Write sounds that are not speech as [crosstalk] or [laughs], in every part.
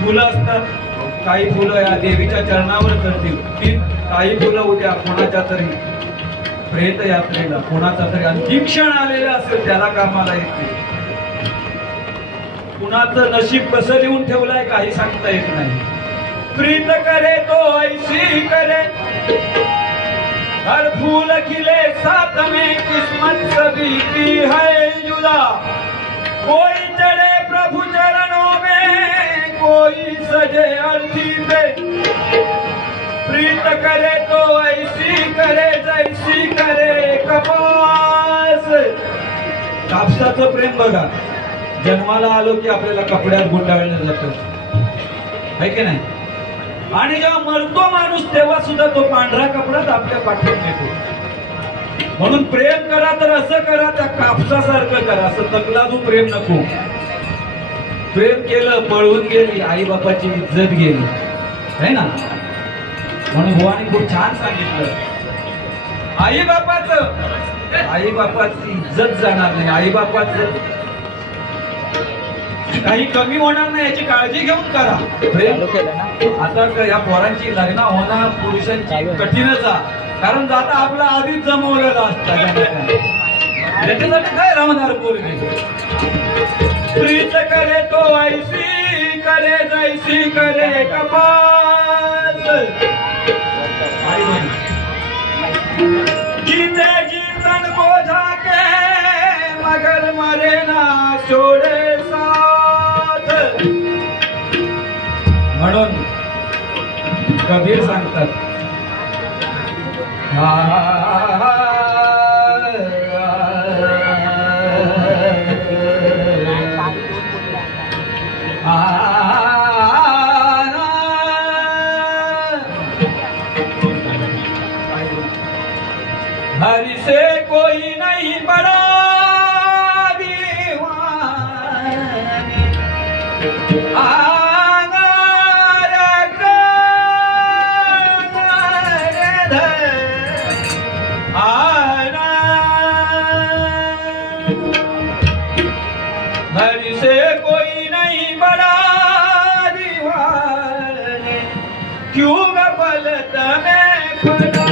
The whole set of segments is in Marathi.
फुलं असतात. काही फुलं या देवीच्या चरणावर चढतील. ती काही फुलं उद्या कोणाच्या तरी प्रेतयात्रेला कोणाचा तरी अंतिम क्षण आलेला असेल त्याला कामाला येते कुणाचं नशीब कसं लिहून ठेवलंय काही सांगता येत नाही. प्रीत करे तो ऐशी करे. हर फूल खिले साथ में किस्मत सभी की है जुदा. कोई चढ़े प्रभु चरणों में कोई सजे अर्थी पे प्रीत करे तो ऐसी करे जैसी करे कपास. कापसाचं प्रेम बघा. जन्माला आलो की आपल्याला कपड्यात गुंडाळलं जातं. है की नाही? आणि जेव्हा मरतो माणूस तेव्हा सुद्धा तो पांढरा कपडाच आपल्या पाठवून नेतो. म्हणून प्रेम करा तर असं करा त्या कापसासारखं करा. असं तकलादू प्रेम नको. प्रेम केलं पळून गेली आई बापाची इज्जत गेली. है ना? म्हणून बुवानी खूप छान सांगितलं. आई बापाच आई बापाची इज्जत जाणार नाही. आई बापाचं काही कमी होणार नाही याची काळजी घेऊन करा. प्रेम. आता क- या पोरांची लग्न होणं पुरुषांची कठीणच कारण जाता आपला आधीच जमवलेला असतं. [laughs] त्याच्यासाठी काय राहणार पोरगी प्रीत करे तो ऐसी करे जैसी करे कपास आई बहीण. जीते जीतन बोझा के मगर मरे ना छोड़े साथ. म्हणून कबीर सांगतात हा क्यों गफलत में पड़ा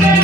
Thank you.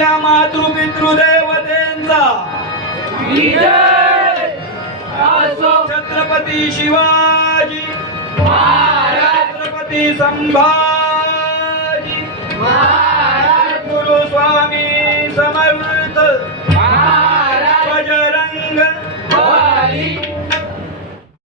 आपापल्या मातृपितृदेवतेंचा छत्रपती शिवाजी. छत्रपती संभाजी. गुरु स्वामी